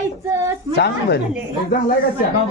जायचं सांग